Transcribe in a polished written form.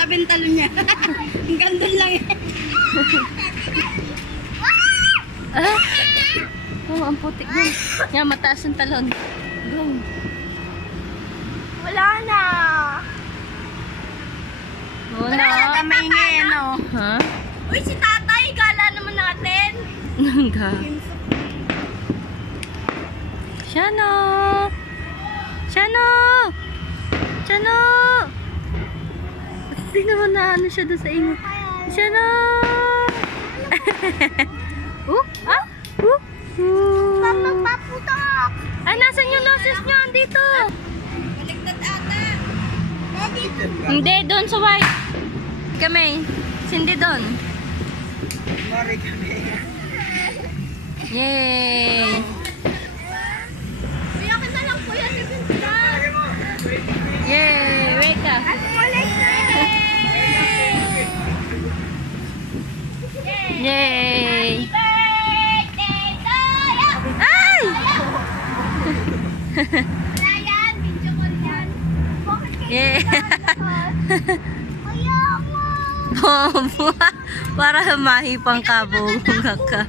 sabi ng talon niya. Hanggang doon lang eh. Oh, ang putik mo. Yan, mataas ang talon. Go. Wala na. Wala. Wala. Maingay ano. Ha? Uy, si tatay. Gala naman natin. Nangga. Shano! Shano! Shano! Hindi naman na ano siya doon sa inyo. Shano! Ah! Paputok. Ay, nasan yung noses nyo? Andito! Baligtad ata. Dito. Hindi, doon sa white. Kami. Hindi doon. Mari kami. Yay! Kuya, ka na lang kuya. Yay! Wake up! Yay! Ay! Ayan, video ko yan. Yay! Kuya mo. Para mahipang kabong ka.